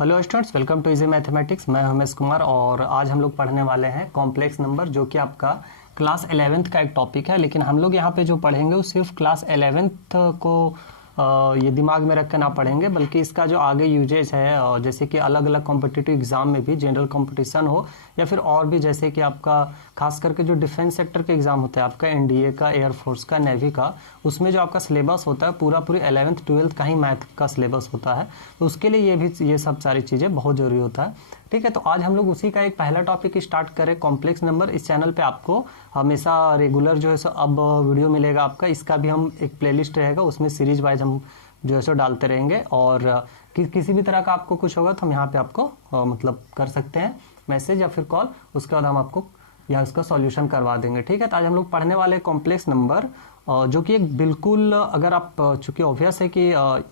Hello students, welcome to easy mathematics. मैं उमेश कुमार और आज हम लोग पढ़ने वाले हैं कॉम्प्लेक्स नंबर, जो कि आपका क्लास 11th का एक टॉपिक है। लेकिन हम लोग यहाँ पे जो पढ़ेंगे वो सिर्फ क्लास 11th को ये दिमाग में रख के ना पढ़ेंगे, बल्कि इसका जो आगे यूजेज है, जैसे कि अलग अलग कॉम्पिटिटिव एग्जाम में भी, जनरल कंपटीशन हो या फिर और भी, जैसे कि आपका खास करके जो डिफेंस सेक्टर के एग्जाम होते हैं, आपका एनडीए का, एयरफोर्स का, नेवी का, उसमें जो आपका सिलेबस होता है पूरी 11th 12th का ही मैथ का सिलेबस होता है। तो उसके लिए ये सब सारी चीज़ें बहुत ज़रूरी होता है। ठीक है, तो आज हम लोग उसी का एक पहला टॉपिक स्टार्ट करें, कॉम्प्लेक्स नंबर। इस चैनल पे आपको हमेशा रेगुलर जो है सो अब वीडियो मिलेगा आपका। इसका भी हम एक प्लेलिस्ट रहेगा, उसमें सीरीज वाइज हम जो है सो डालते रहेंगे। और किसी भी तरह का आपको कुछ होगा तो हम यहाँ पे आपको मतलब कर सकते हैं मैसेज या फिर कॉल, उसके बाद हम आपको या उसका सॉल्यूशन करवा देंगे। ठीक है, तो आज हम लोग पढ़ने वाले कॉम्प्लेक्स नंबर, जो कि एक बिल्कुल, अगर आप, चूँकि ऑब्वियस है कि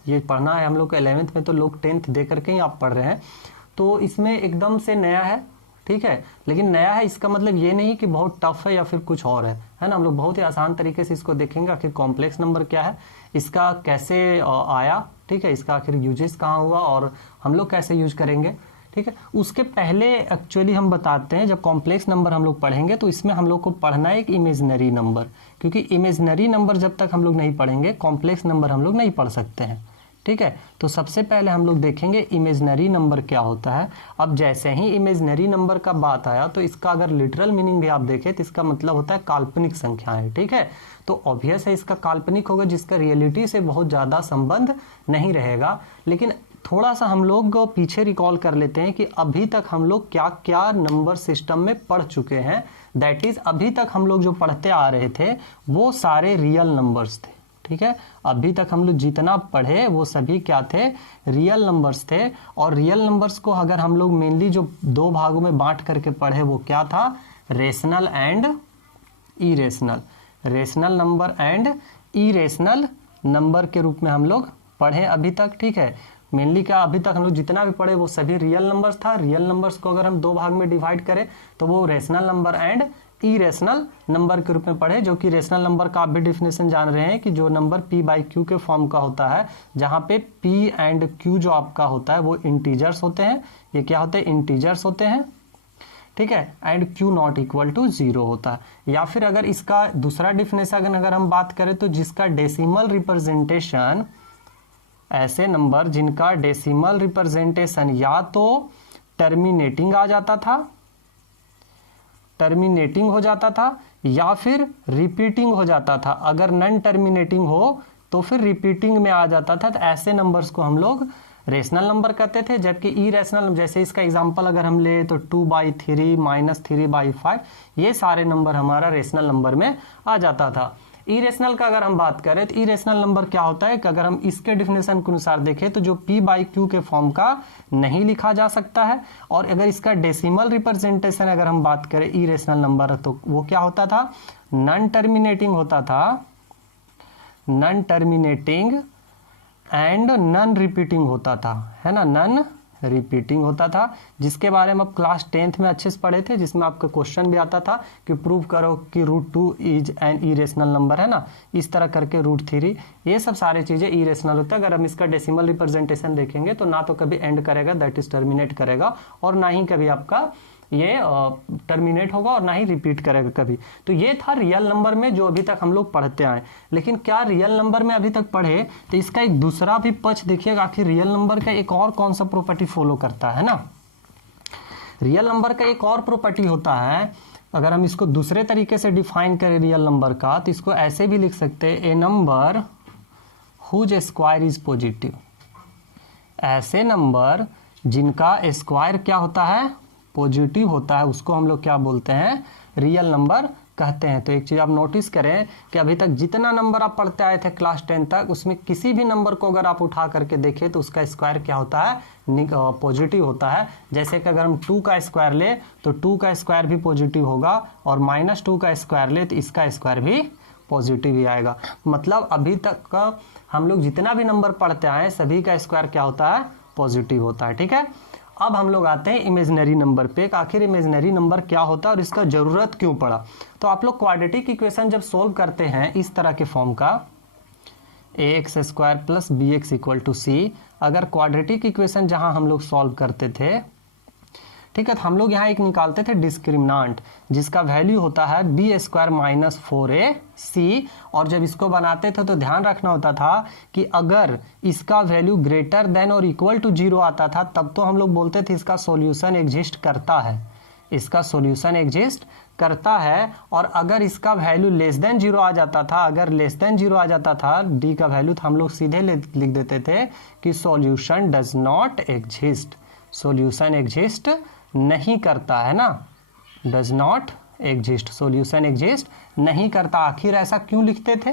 ये पढ़ना है हम लोग को 11th में, तो लोग 10th दे करके ही आप पढ़ रहे हैं, तो इसमें एकदम से नया है। ठीक है, लेकिन नया है इसका मतलब ये नहीं कि बहुत टफ है या फिर कुछ और है ना। हम लोग बहुत ही आसान तरीके से इसको देखेंगे, आखिर कॉम्प्लेक्स नंबर क्या है, इसका कैसे आया, ठीक है, इसका आखिर यूजेस कहाँ हुआ और हम लोग कैसे यूज करेंगे। ठीक है, उसके पहले एक्चुअली हम बताते हैं, जब कॉम्प्लेक्स नंबर हम लोग पढ़ेंगे तो इसमें हम लोग को पढ़ना है एक इमेजिनरी नंबर, क्योंकि इमेजिनरी नंबर जब तक हम लोग नहीं पढ़ेंगे कॉम्प्लेक्स नंबर हम लोग नहीं पढ़ सकते हैं। ठीक है, तो सबसे पहले हम लोग देखेंगे इमेजिनरी नंबर क्या होता है। अब जैसे ही इमेजिनरी नंबर का बात आया तो इसका अगर लिटरल मीनिंग भी आप देखें तो इसका मतलब होता है काल्पनिक संख्याएं। ठीक है, तो ऑब्वियस है इसका काल्पनिक होगा, जिसका रियलिटी से बहुत ज़्यादा संबंध नहीं रहेगा। लेकिन थोड़ा सा हम लोग पीछे रिकॉल कर लेते हैं कि अभी तक हम लोग क्या क्या नंबर सिस्टम में पढ़ चुके हैं। दैट इज, अभी तक हम लोग जो पढ़ते आ रहे थे वो सारे रियल नंबर्स थे। ठीक है, अभी तक हम लोग जितना पढ़े वो सभी क्या थे, रियल नंबर्स थे। और रियल नंबर्स को अगर हम लोग मेनली जो दो भागों में बांट करके पढ़े वो क्या था, rational and irrational. Rational number and irrational number के रूप में हम लोग पढ़े अभी तक। ठीक है, मेनली क्या, अभी तक हम लोग जितना भी पढ़े वो सभी रियल नंबर्स था। रियल नंबर्स को अगर हम दो भाग में डिवाइड करें तो वो rational number and irrational number के रूप में पढ़े। जो कि रेशनल नंबर का आप भी डिफिनेशन जान रहे हैं कि जो नंबर p बाई क्यू के फॉर्म का होता है, जहाँ पे p एंड q जो आपका होता है वो इंटीजर्स होते हैं। ये क्या होते हैं, इंटीजर्स होते हैं। ठीक है, and q not equal to 0 होता है। या फिर अगर इसका दूसरा डिफिनेशन अगर हम बात करें तो जिसका डेसिमल रिप्रेजेंटेशन, ऐसे नंबर जिनका डेसिमल रिप्रेजेंटेशन या तो टर्मिनेटिंग आ जाता था, टर्मिनेटिंग हो जाता था, या फिर रिपीटिंग हो जाता था। अगर नॉन टर्मिनेटिंग हो तो फिर रिपीटिंग में आ जाता था। तो ऐसे नंबर्स को हम लोग रेशनल नंबर कहते थे। जबकि इरेशनल, जैसे इसका एग्जांपल अगर हम ले तो 2/3 -3/5, ये सारे नंबर हमारा रेशनल नंबर में आ जाता था। इरेशनल का अगर हम बात करें तो इरेशनल नंबर क्या होता है कि अगर हम इसके डिफिनेशन के अनुसार देखें तो जो p बाई क्यू के फॉर्म का नहीं लिखा जा सकता है। और अगर इसका डेसिमल रिप्रेजेंटेशन अगर हम बात करें इरेशनल नंबर, तो वो क्या होता था, नॉन टर्मिनेटिंग होता था, non terminating and non repeating होता था, है ना, नॉन रिपीटिंग होता था। जिसके बारे में आप क्लास 10th में अच्छे से पढ़े थे, जिसमें आपका क्वेश्चन भी आता था कि प्रूव करो कि √2 इज एन इरेशनल नंबर, है ना, इस तरह करके √3, ये सब सारी चीज़ें इरेशनल होता है। अगर हम इसका डेसिमल रिप्रेजेंटेशन देखेंगे तो ना तो कभी एंड करेगा, दैट इज टर्मिनेट करेगा, और ना ही कभी आपका ये टर्मिनेट होगा, और ना ही रिपीट करेगा कभी। तो ये था रियल नंबर में जो अभी तक हम लोग पढ़ते आए। लेकिन क्या रियल नंबर में अभी तक पढ़े तो इसका एक दूसरा भी पक्ष देखिएगा, आखिर रियल नंबर का एक और कौन सा प्रॉपर्टी फॉलो करता है ना। रियल नंबर का एक और प्रॉपर्टी होता है, अगर हम इसको दूसरे तरीके से डिफाइन करें रियल नंबर का, तो इसको ऐसे भी लिख सकते हैं, a number whose square is positive. ऐसे नंबर जिनका स्क्वायर क्या होता है, पॉजिटिव होता है, उसको हम लोग क्या बोलते हैं, रियल नंबर कहते हैं। तो एक चीज़ आप नोटिस करें कि अभी तक जितना नंबर आप पढ़ते आए थे क्लास 10 तक, उसमें किसी भी नंबर को अगर आप उठा करके देखें तो उसका स्क्वायर क्या होता है, पॉजिटिव होता है। जैसे कि अगर हम 2 का स्क्वायर ले तो 2 का स्क्वायर भी पॉजिटिव होगा, और -2 का स्क्वायर ले तो इसका स्क्वायर भी पॉजिटिव ही आएगा। मतलब अभी तक का हम लोग जितना भी नंबर पढ़ते आए सभी का स्क्वायर क्या होता है, पॉजिटिव होता है। ठीक है, अब हम लोग आते हैं इमेजिनरी नंबर पे। आखिर इमेजिनरी नंबर क्या होता है और इसका जरूरत क्यों पड़ा। तो आप लोग क्वाड्रेटिक इक्वेशन जब सोल्व करते हैं इस तरह के फॉर्म का, ax² plus bx equal to c। अगर क्वाड्रेटिक इक्वेशन जहां हम लोग सॉल्व करते थे, ठीक है, तो हम लोग यहाँ एक निकालते थे डिस्क्रिमिनांट जिसका वैल्यू होता है b² माइनस 4ac। और जब इसको बनाते थे तो ध्यान रखना होता था कि अगर इसका वैल्यू ग्रेटर देन और इक्वल टू 0 आता था तब तो हम लोग बोलते थे इसका सॉल्यूशन एग्जिस्ट करता है, इसका सॉल्यूशन एग्जिस्ट करता है। और अगर इसका वैल्यू लेस देन 0 आ जाता था, अगर लेस देन 0 आ जाता था डी का वैल्यू, तो हम लोग सीधे लिख देते थे कि solution does not exist, solution exist नहीं करता है ना, does not exist, solution exist नहीं करता। आखिर ऐसा क्यों लिखते थे,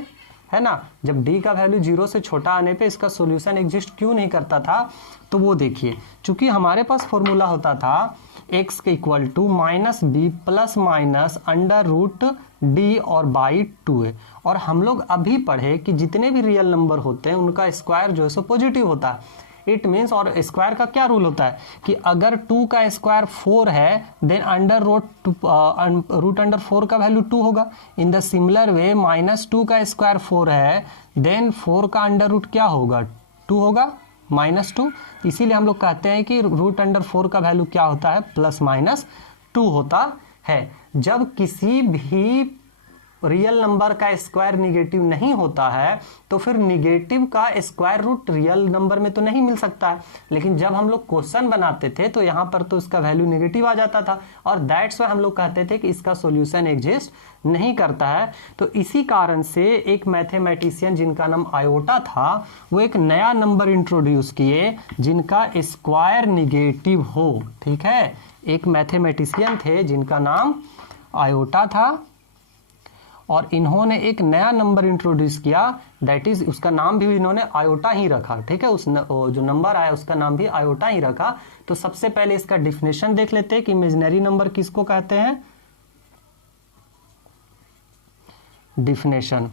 है ना, जब डी का वैल्यू 0 से छोटा आने पे इसका सॉल्यूशन एग्जिस्ट क्यों नहीं करता था, तो वो देखिए, चूंकि हमारे पास फॉर्मूला होता था x के equal to minus B plus minus under root D और बाई 2a। और हम लोग अभी पढ़े कि जितने भी रियल नंबर होते हैं उनका स्क्वायर जो है सो पॉजिटिव होता है। इट मीन्स, और स्क्वायर का क्या रूल होता है कि अगर 2 का स्क्वायर 4 है देन अंडर रूट अंडर 4 का वैल्यू 2 होगा। इन द सिमिलर वे -2 का स्क्वायर 4 है देन 4 का अंडर रूट क्या होगा, 2 होगा, -2। इसीलिए हम लोग कहते हैं कि रूट अंडर 4 का वैल्यू क्या होता है, +-2 होता है। जब किसी भी रियल नंबर का स्क्वायर निगेटिव नहीं होता है तो फिर निगेटिव का स्क्वायर रूट रियल नंबर में तो नहीं मिल सकता है। लेकिन जब हम लोग क्वेश्चन बनाते थे तो यहाँ पर तो इसका वैल्यू निगेटिव आ जाता था और दैट्स वाई हम लोग कहते थे कि इसका सॉल्यूशन एग्जिस्ट नहीं करता है। तो इसी कारण से एक मैथमेटिशियन जिनका नाम आयोटा था वो एक नया नंबर इंट्रोड्यूस किए जिनका स्क्वायर निगेटिव हो। ठीक है, एक मैथमेटिशियन थे जिनका नाम आयोटा था और इन्होंने एक नया नंबर इंट्रोड्यूस किया, दैट इज उसका नाम भी इन्होंने आयोटा ही रखा। ठीक है, जो नंबर आया उसका नाम भी आयोटा ही रखा। तो सबसे पहले इसका डिफिनेशन देख लेते हैं कि इमेजिनरी नंबर किसको कहते हैं। Definition,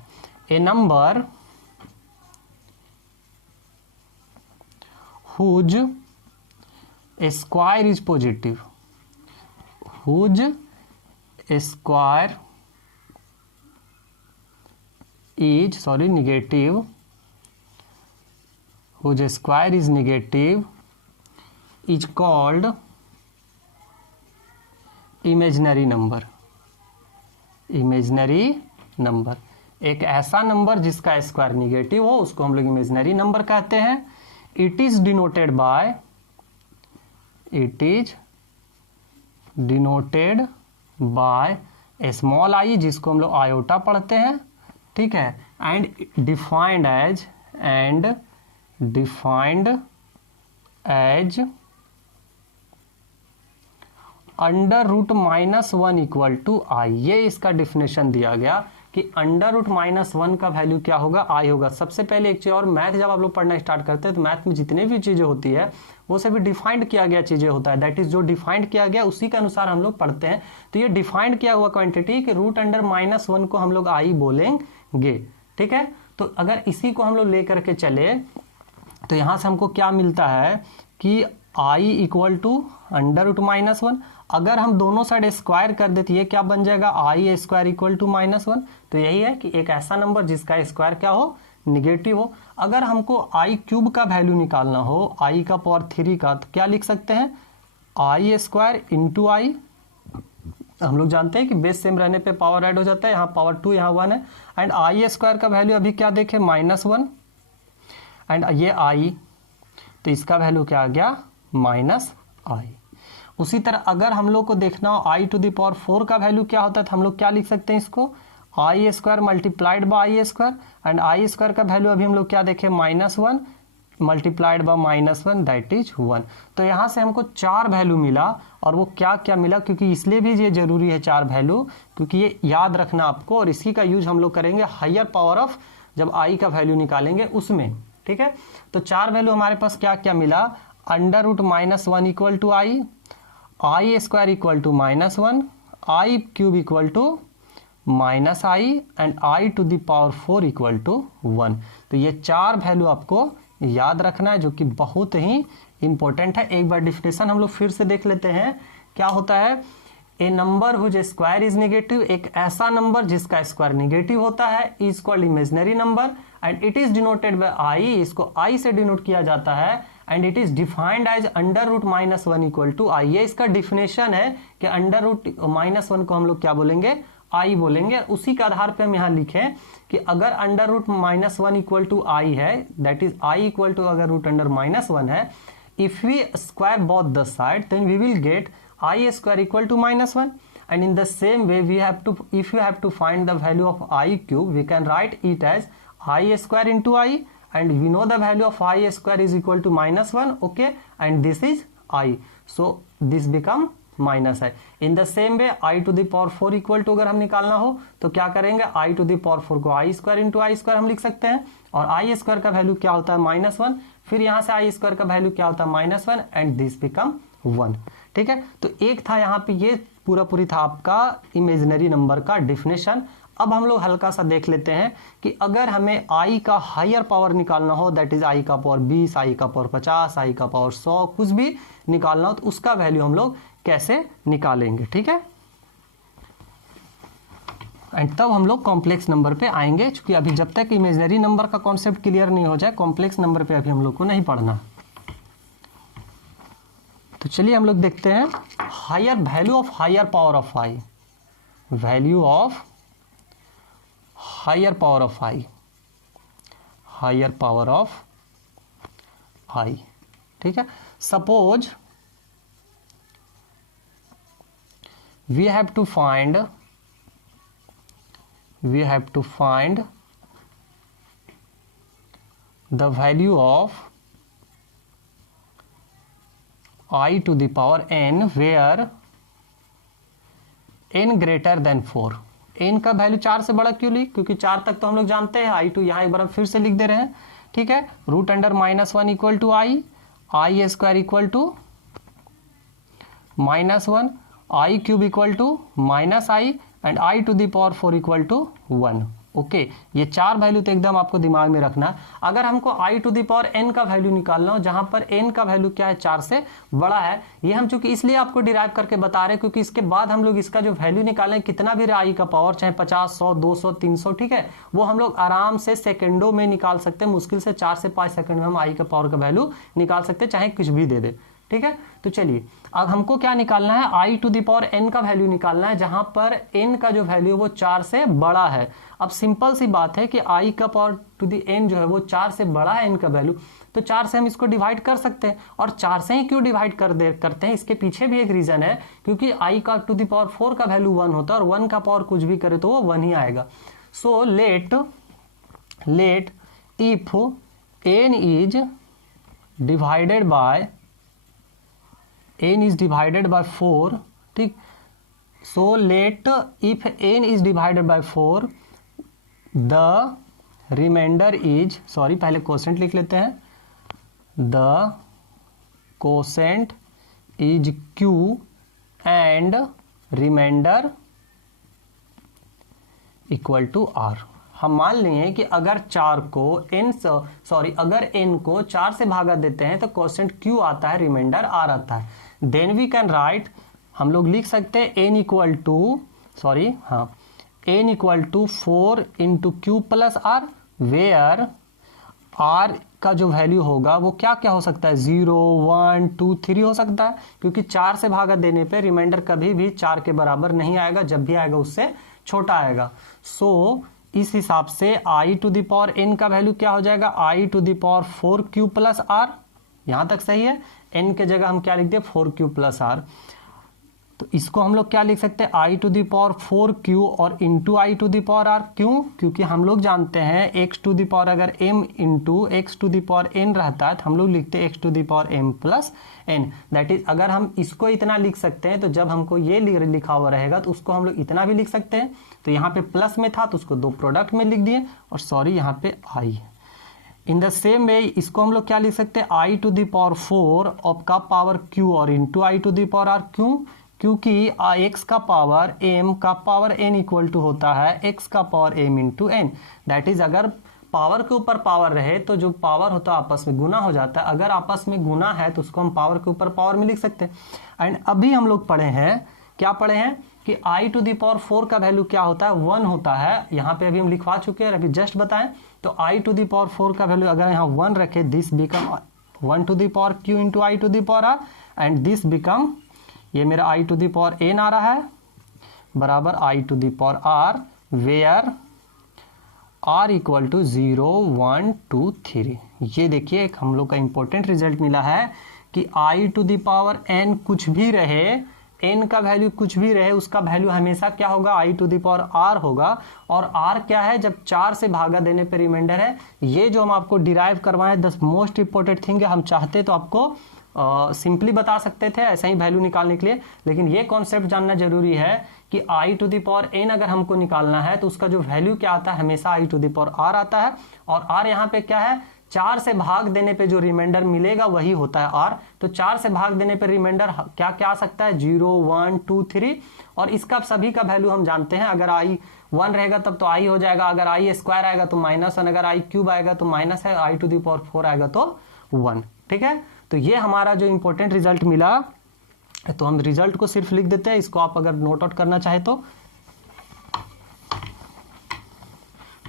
a number whose square is positive, whose square is negative, whose square is negative is called imaginary number। imaginary number एक ऐसा नंबर जिसका स्क्वायर निगेटिव हो उसको हम लोग इमेजिनरी नंबर कहते हैं। It is denoted by small I जिसको हम लोग आयोटा पढ़ते हैं। ठीक है, and defined as under root -1 equal to I. ये इसका डिफिनेशन दिया गया कि अंडर रूट -1 का वैल्यू क्या होगा, आई होगा। सबसे पहले एक चीज और, मैथ जब आप लोग पढ़ना स्टार्ट करते हैं तो मैथ में जितने भी चीजें होती है वो सभी डिफाइंड किया गया चीजें होता है। दैट इज जो डिफाइंड किया गया उसी के अनुसार हम लोग पढ़ते हैं। तो ये डिफाइंड किया हुआ क्वांटिटी कि रूट अंडर -1 को हम लोग आई बोलेंगे। ठीक है, तो अगर इसी को हम लोग लेकर के चले तो यहां से हमको क्या मिलता है कि आई इक्वल टू अंडर रूट -1। अगर हम दोनों साइड स्क्वायर कर देते ये क्या बन जाएगा, आई स्क्वायर इक्वल टू -1। तो यही है कि एक ऐसा नंबर जिसका स्क्वायर क्या हो, निगेटिव हो। अगर हमको आई क्यूब का वैल्यू निकालना हो, आई का पावर 3 का, तो क्या लिख सकते हैं, आई स्क्वायर इंटू आई। हम लोग जानते हैं कि बेस सेम रहने पे पावर ऐड हो जाता है, यहाँ पावर 2 यहाँ 1 है। एंड आई स्क्वायर का वैल्यू अभी क्या देखे, -1 एंड ये आई, तो इसका वैल्यू क्या आ गया, -i। उसी तरह अगर हम लोग को देखना हो आई टू द पावर 4 का वैल्यू क्या होता है तो हम लोग क्या लिख सकते हैं इसको, I square multiplied by I square. And I square का वैल्यू अभी हम लोग क्या देखे, -1 मल्टीप्लाइड बाय -1 दैट इज 1। तो यहाँ से हमको 4 वैल्यू मिला। और वो क्या क्या मिला, क्योंकि इसलिए भी ये जरूरी है 4 वैल्यू, क्योंकि ये याद रखना आपको, और इसी का यूज हम लोग करेंगे हायर पावर ऑफ जब आई का वैल्यू निकालेंगे उसमें। ठीक है, तो 4 वैल्यू हमारे पास क्या क्या मिला, under root -1 equal to i square equal to -1, i cube equal to -i and i to the power 4 equal to 1। तो ये 4 वैल्यू आपको याद रखना है जो कि बहुत ही इंपॉर्टेंट है। एक बार डिफिनेशन हम लोग फिर से देख लेते हैं। क्या होता है, a number whose square is negative, एक ऐसा नंबर जिसका स्क्वायर नेगेटिव होता है, is called imaginary number. And it is denoted by I, इसको आई से डिनोट किया जाता है, and it is defined as under root minus one equal to I. ये इसका डिफिनेशन है कि अंडर रूट माइनस वन को हम लोग क्या बोलेंगे, आई बोलेंगे। उसी के आधार पे हम यहाँ लिखें कि अगर under root minus one equal to I है, that is I equal to अगर रूट अंडर माइनस वन है, if we square both the side then we will get I square equal to minus one. And in the same way we have to, if you have to find the value of I cube, we can write it as I square into I, and we know the value of I square is equal to minus 1, okay, and this is I, so this become minus I. In the same way I to the power 4 equal to अगर हम निकालना हो तो क्या करेंगे, I to the power 4 को I square into I square हम लिख सकते हैं, और I square का वैल्यू क्या होता है माइनस वन, फिर यहाँ से I square का वैल्यू क्या होता है minus one, and this become 1। ठीक है, तो एक था यहाँ पे ये पूरा था आपका इमेजिनरी नंबर का डिफिनेशन। अब हम लोग हल्का सा देख लेते हैं कि अगर हमें आई का हायर पावर निकालना हो, दैट इज आई का पावर 20, आई का पावर 50, आई का पावर 100, कुछ भी निकालना हो तो उसका वैल्यू हम लोग कैसे निकालेंगे। ठीक है, एंड तब हम लोग कॉम्प्लेक्स नंबर पे आएंगे, क्योंकि अभी जब तक इमेजिनरी नंबर का कॉन्सेप्ट क्लियर नहीं हो जाए कॉम्प्लेक्स नंबर पे अभी हम लोग को नहीं पढ़ना। तो चलिए हम लोग देखते हैं higher value of higher power of I, value of higher power of I, higher power of I. ठीक है, suppose we have to find the value of I to the power n where n greater than 4। n का value 4 से बड़ा क्यों ली, क्योंकि 4 तक तो हम लोग जानते हैं, I2 यहाँ एक बार फिर से लिख दे रहे हैं। ठीक है, root under minus one equal to i square equal to minus one, i cube equal to minus i, and i to the power 4 equal to 1। Okay, ये चार वैल्यू तो एकदम आपको दिमाग में रखना है। अगर हमको आई टू द पावर एन का वैल्यू निकालना हो, जहां पर एन का वैल्यू क्या है 4 से बड़ा है, ये हम चूंकि इसलिए आपको डिराइव करके बता रहे हैं क्योंकि इसके बाद हम लोग इसका जो वैल्यू निकालें, कितना भी आई का पावर चाहे 50, 100, 200, 300, ठीक है, वो हम लोग आराम से सेकेंडों में निकाल सकते हैं। मुश्किल से 4 से 5 सेकंड में हम आई का पावर का वैल्यू निकाल सकते हैं, चाहे कुछ भी दे दे। ठीक है, तो चलिए अब हमको क्या निकालना है, आई टू द पावर एन का वैल्यू निकालना है, जहां पर एन का जो वैल्यू है वो 4 से बड़ा है। अब सिंपल सी बात है कि आई का पावर टू द एन जो है वो 4 से बड़ा है एन का वैल्यू, तो 4 से हम इसको डिवाइड कर सकते हैं। और 4 से ही क्यों डिवाइड करते हैं, इसके पीछे भी एक रीजन है, क्योंकि आई का टू द पावर 4 का वैल्यू 1 होता है, और 1 का पावर कुछ भी करे तो वो 1 ही आएगा। So let if n is divided by n is divided by 4, ठीक, so let if n is divided by 4 the remainder is, sorry पहले कोसेंट लिख लेते हैं, the quotient is q and remainder equal to r। हम मान लेंगे कि अगर 4 को अगर n को 4 से भागा देते हैं तो कोसेंट q आता है, रिमाइंडर r आता है। देन वी कैन राइट, हम लोग लिख सकते हैं n equal to 4 into q plus r, where r का जो वैल्यू होगा वो क्या क्या हो सकता है, 0, 1, 2, 3 हो सकता है, क्योंकि 4 से भागा देने पे रिमाइंडर कभी भी 4 के बराबर नहीं आएगा, जब भी आएगा उससे छोटा आएगा। सो इस हिसाब से I to the power N का वैल्यू क्या हो जाएगा, I to the power 4 Q plus R, यहां तक सही है। एन के जगह हम क्या लिख दे, 4 क्यू प्लस आर, तो इसको हम लोग क्या लिख सकते हैं, i to the power 4 q और into i to the power r. क्यों, क्योंकि हम लोग जानते हैं एक्स टू द पावर अगर m into x to the power n रहता है तो हम लोग लिखते हैं x to the power m plus n. That is अगर हम इसको इतना लिख सकते हैं तो जब हमको ये लिखा हुआ रहेगा तो उसको हम लोग इतना भी लिख सकते हैं। तो यहाँ पे प्लस में था तो उसको 2 प्रोडक्ट में लिख दिए, और सॉरी यहाँ पे आई। इन द सेम वे इसको हम लोग क्या लिख सकते हैं, i to the power 4 of का पावर क्यू और into i to the power r. क्यों, क्योंकि एक्स का पावर एम का पावर एन इक्वल टू होता है एक्स का power m into n. That is अगर पावर के ऊपर पावर रहे तो जो पावर होता है आपस में गुना हो जाता है, अगर आपस में गुना है तो उसको हम पावर के ऊपर पावर में लिख सकते हैं। एंड अभी हम लोग पढ़े हैं, क्या पढ़े हैं, कि i टू द पावर 4 का वैल्यू क्या होता है, 1 होता है। यहाँ पे अभी हम लिखवा चुके हैं, अभी जस्ट बताएं। तो i टू द पावर 4 का वैल्यू अगर यहाँ 1 रखे, this become 1 to the power q into i to the power r, and this become, ये मेरा i to the power n आ रहा है बराबर i to the power r, where r equal to 0 1 2 3। ये देखिए एक हम लोग का इंपॉर्टेंट रिजल्ट मिला है कि i to the power n कुछ भी रहे, n का वैल्यू कुछ भी रहे, उसका वैल्यू हमेशा क्या होगा, i to the power r होगा। और r क्या है, जब 4 से भागा देने पे रिमाइंडर है। ये जो हम आपको डिराइव करवाएं, द मोस्ट इंपॉर्टेंट थिंग है। हम चाहते तो आपको सिंपली बता सकते थे ऐसा ही वैल्यू निकालने के लिए, लेकिन ये कॉन्सेप्ट जानना जरूरी है कि i to the power n अगर हमको निकालना है तो उसका जो वैल्यू क्या आता है, हमेशा i to the power r आता है। और r यहाँ पे क्या है, 4 से भाग देने पे जो रिमाइंडर मिलेगा वही होता है r। तो 4 से भाग देने पे रिमाइंडर क्या क्या आ सकता है, 0 1 2 3। और इसका सभी का वैल्यू हम जानते हैं, अगर i 1 रहेगा तब तो i हो जाएगा, अगर i स्क्वायर आएगा तो माइनस, अगर i क्यूब आएगा तो माइनस है, i टू द पावर 4 आएगा तो 1। ठीक है, तो ये हमारा जो इंपॉर्टेंट रिजल्ट मिला, तो हम रिजल्ट को सिर्फ लिख देते हैं, इसको आप अगर नोट आउट करना चाहे तो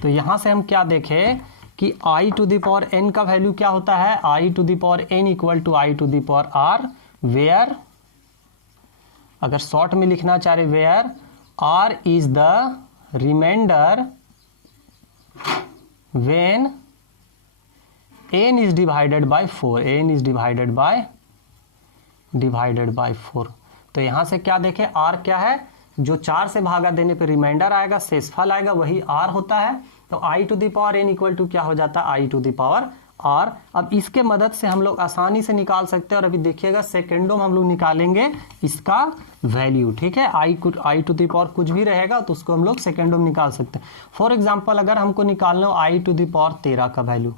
यहां से हम क्या देखें कि i to the power n का वैल्यू क्या होता है, i to the power n equal to i to the power r, where, अगर शॉर्ट में लिखना चाह रहे, where r is the remainder when n is divided by 4, n is divided by 4। तो यहां से क्या देखें, r क्या है, जो 4 से भागा देने पे रिमाइंडर आएगा, शेषफल आएगा, वही r होता है। तो i to the power n equal to क्या हो जाता है, i to the power r। अब इसके मदद से हम लोग आसानी से निकाल सकते हैं, और अभी देखिएगा सेकेंडों में हम लोग निकालेंगे इसका वैल्यू। ठीक है, i टू द पावर कुछ भी रहेगा तो उसको हम लोग सेकेंडों में निकाल सकते हैं। फॉर एग्जाम्पल अगर हमको निकालना हो i टू द पावर 13 का वैल्यू,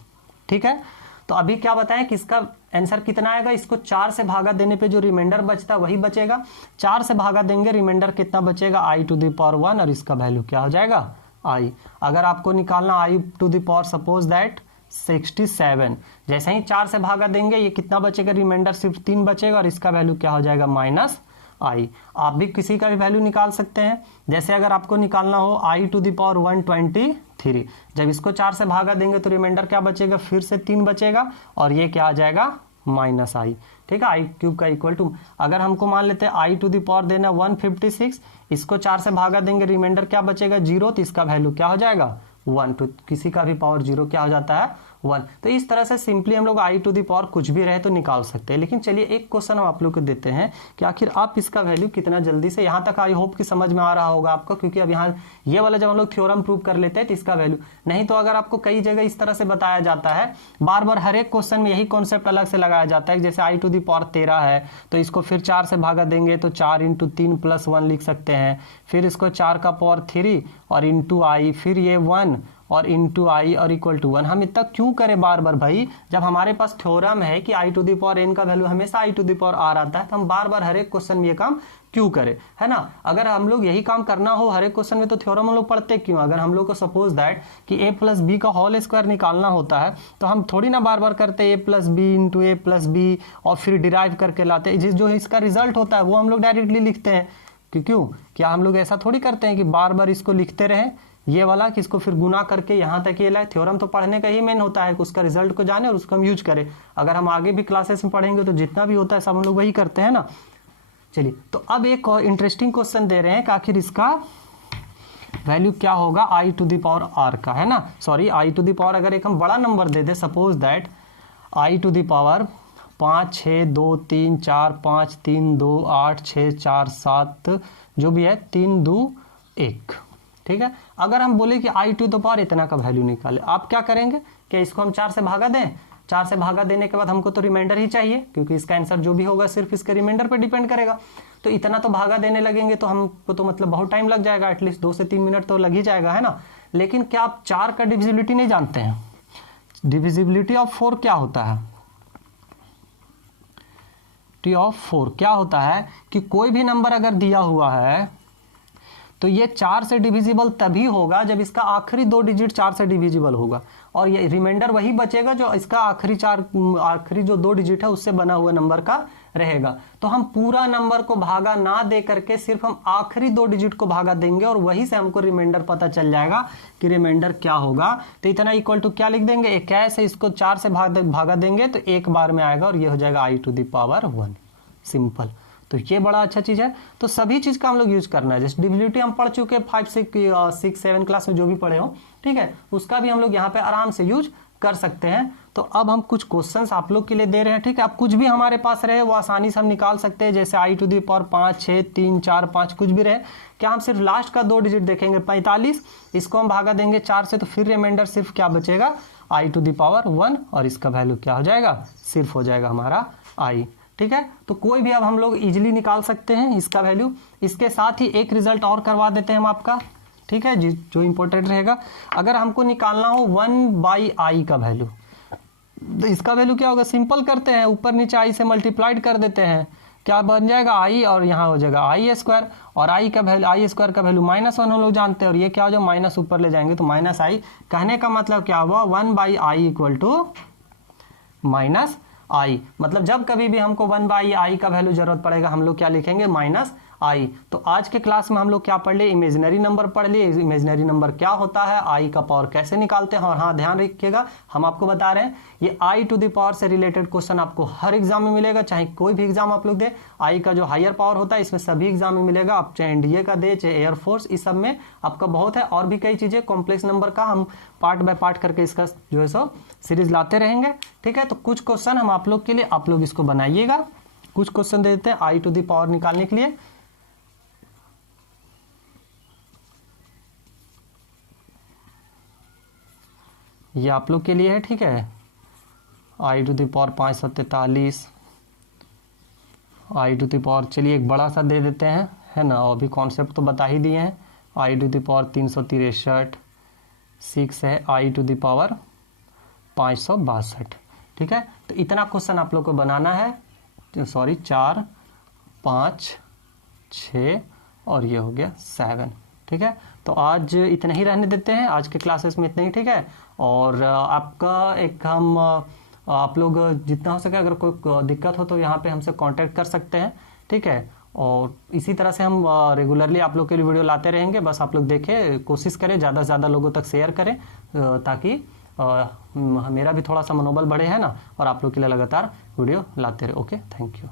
ठीक है, तो अभी क्या बताएं कि इसका आंसर कितना आएगा, इसको 4 से भागा देने पे जो रिमाइंडर बचता है वही बचेगा। 4 से भागा देंगे, रिमाइंडर कितना बचेगा, i टू द पावर 1, और इसका वैल्यू क्या हो जाएगा, i। अगर आपको निकालना i to the power suppose that 67, जैसे ही 4 से भागा देंगे ये कितना बचेगा, रिमाइंडर सिर्फ 3 बचेगा, और इसका वैल्यू क्या हो जाएगा, माइनस i। आप भी किसी का भी वैल्यू निकाल सकते हैं, जैसे अगर आपको निकालना हो i टू द पावर 123, जब इसको 4 से भागा देंगे तो रिमाइंडर क्या बचेगा, फिर से 3 बचेगा, और ये क्या आ जाएगा, माइनस i। ठीक है, i क्यूब का इक्वल टू, अगर हमको मान लेते हैं i टू द पावर देना 156, इसको 4 से भागा देंगे, रिमाइंडर क्या बचेगा, 0, तो इसका वैल्यू क्या हो जाएगा, 1। तो किसी का भी पावर 0 क्या हो जाता है, 1। तो इस तरह से सिंपली हम लोग i टू द पावर कुछ भी रहे तो निकाल सकते हैं। लेकिन चलिए एक क्वेश्चन हम आप लोग को देते हैं कि आखिर आप इसका वैल्यू कितना जल्दी से, यहाँ तक आई होप कि समझ में आ रहा होगा आपको, क्योंकि अब यहाँ ये वाला जब हम लोग थ्योरम प्रूव कर लेते हैं तो इसका वैल्यू, नहीं तो अगर आपको कई जगह इस तरह से बताया जाता है, बार बार हर एक क्वेश्चन में यही कॉन्सेप्ट अलग से लगाया जाता है। जैसे i टू द पावर 13 है तो इसको फिर 4 से भागा देंगे तो 4 इंटू 3 प्लस 1 लिख सकते हैं, फिर इसको 4 का पावर 3 और इंटू i, फिर ये 1 और इंटू आई और इक्वल टू 1। हम इतना क्यों करें बार बार भाई, जब हमारे पास थ्योरम है कि i to the power n का वैल्यू हमेशा i to the power r आता है, तो हम बार बार हर एक क्वेश्चन में ये काम क्यों करें, है ना। अगर हम लोग यही काम करना हो हर एक क्वेश्चन में तो थ्योरम हम लोग पढ़ते क्यों। अगर हम लोग को सपोज दैट कि a प्लस बी का होल स्क्वायर निकालना होता है तो हम थोड़ी ना बार बार करते a plus b into a plus b और फिर डिराइव करके लाते हैं, जो इसका रिजल्ट होता है वो हम लोग डायरेक्टली लिखते हैं। क्यों, क्या हम लोग ऐसा थोड़ी करते हैं कि बार बार इसको लिखते रहें, ये वाला कि इसको फिर गुना करके यहाँ तक ये लाए। थ्योरम तो पढ़ने का ही मेन होता है कि उसका रिजल्ट को जाने और उसको हम यूज करें। अगर हम आगे भी क्लासेस में पढ़ेंगे तो जितना भी होता है सब हम लोग वही करते हैं ना। चलिए, तो अब एक इंटरेस्टिंग क्वेश्चन दे रहे हैं कि आखिर इसका वैल्यू क्या होगा i to the power r का, है ना। Sorry, i to the power अगर एक हम बड़ा नंबर दे दे, suppose that i to the power 5 6 2 3 4 5 3 2 8 6 4 7 जो भी है 3 2 1, ठीक है। अगर हम बोले कि i टू द पावर इतना का वैल्यू निकाले, आप क्या करेंगे कि इसको हम 4 से भागा दें। 4 से भागा देने के बाद हमको तो रिमाइंडर ही चाहिए, क्योंकि इसका आंसर जो भी होगा सिर्फ इसके रिमाइंडर पर डिपेंड करेगा। तो इतना तो भागा देने लगेंगे तो हमको तो मतलब बहुत टाइम लग जाएगा, एटलीस्ट 2 से 3 मिनट तो लग ही जाएगा, है ना। लेकिन क्या आप 4 का डिविजिबिलिटी नहीं जानते हैं? डिविजिबिलिटी ऑफ 4 क्या होता है? ऑफ 4 क्या होता है कि कोई भी नंबर अगर दिया हुआ है तो ये 4 से डिविजिबल तभी होगा जब इसका आखिरी 2 डिजिट 4 से डिविजिबल होगा, और ये रिमाइंडर वही बचेगा जो इसका आखिरी जो 2 डिजिट है उससे बना हुआ नंबर का रहेगा। तो हम पूरा नंबर को भागा ना दे करके सिर्फ हम आखिरी 2 डिजिट को भागा देंगे और वहीं से हमको रिमाइंडर पता चल जाएगा कि रिमाइंडर क्या होगा। तो इतना इक्वल टू क्या लिख देंगे, एक कैश है, इसको 4 से भागा देंगे तो एक बार में आएगा और ये हो जाएगा i⁻1। सिंपल। तो ये बड़ा अच्छा चीज है। तो सभी चीज का हम लोग यूज करना है। जैसे डिविजिबिलिटी हम पढ़ चुके 5, 6, 7 क्लास में जो भी पढ़े हो, ठीक है, उसका भी हम लोग यहाँ पे आराम से यूज कर सकते हैं। तो अब हम कुछ क्वेश्चंस आप लोग के लिए दे रहे हैं, ठीक है। अब कुछ भी हमारे पास रहे वो आसानी से हम निकाल सकते हैं, जैसे i⁻5, 6, 3, 4, 5 कुछ भी रहे। क्या हम सिर्फ लास्ट का 2 डिजिट देखेंगे 45, इसको हम भागा देंगे 4 से, तो फिर रिमाइंडर सिर्फ क्या बचेगा i⁻1 और इसका वैल्यू क्या हो जाएगा, सिर्फ हो जाएगा हमारा i, ठीक है। तो कोई भी अब हम लोग इजिली निकाल सकते हैं इसका वैल्यू। इसके साथ ही एक रिजल्ट और करवा देते हैं हम आपका, ठीक है, जो इंपॉर्टेंट रहेगा। अगर हमको निकालना हो 1/i का वैल्यू, तो इसका वैल्यू क्या होगा, सिंपल करते हैं, ऊपर नीचे i से मल्टीप्लाइड कर देते हैं, क्या बन जाएगा i और यहाँ हो जाएगा i² और i का वैल्यू i² का वैल्यू -1 हम लोग जानते हैं और ये क्या हो जाएगा माइनस ऊपर ले जाएंगे तो -i। कहने का मतलब क्या हुआ, 1/i इक्वल टू -i। मतलब जब कभी भी हमको 1/i का वैल्यू जरूरत पड़ेगा हम लोग क्या लिखेंगे, -i। तो आज के क्लास में हम लोग क्या पढ़ लिए, इमेजिनरी नंबर पढ़ लिए। इमेजिनरी नंबर क्या होता है, i का पावर कैसे निकालते हैं। और हाँ ध्यान रखिएगा, हम आपको बता रहे हैं ये i⁻ से रिलेटेड क्वेश्चन आपको हर एग्जाम में मिलेगा, चाहे कोई भी एग्जाम आप लोग दे। i का जो हायर पावर होता है इसमें सभी एग्जाम में मिलेगा, आप चाहे एनडीए का दे, चाहे एयरफोर्स, इस सब में आपका बहुत है। और भी कई चीजें कॉम्प्लेक्स नंबर का हम पार्ट बाय पार्ट करके इसका जो है सो सीरीज लाते रहेंगे, ठीक है। तो कुछ क्वेश्चन हम आप लोग के लिए, आप लोग इसको बनाइएगा। कुछ क्वेश्चन दे देते हैं i⁻ निकालने के लिए। ये आप लोग के लिए है, ठीक है। i⁻5 43, i⁻, चलिए एक बड़ा सा दे देते हैं, है ना। और भी कॉन्सेप्ट तो बता ही दिए हैं। i⁻363, 6 है i⁻562, ठीक है। तो इतना क्वेश्चन आप लोग को बनाना है। तो सॉरी 4, 5, 6 और ये हो गया 7, ठीक है। तो आज इतना ही रहने देते हैं, आज के क्लासेस में इतना ही, ठीक है। और आपका एक हम आप लोग जितना हो सके अगर कोई दिक्कत हो तो यहाँ पे हमसे कांटेक्ट कर सकते हैं, ठीक है। और इसी तरह से हम रेगुलरली आप लोग के लिए वीडियो लाते रहेंगे। बस आप लोग देखें, कोशिश करें ज़्यादा से ज़्यादा लोगों तक शेयर करें, ताकि मेरा भी थोड़ा सा मनोबल बढ़े, है ना, और आप लोग के लिए लगातार वीडियो लाते रहे। Okay, thank you.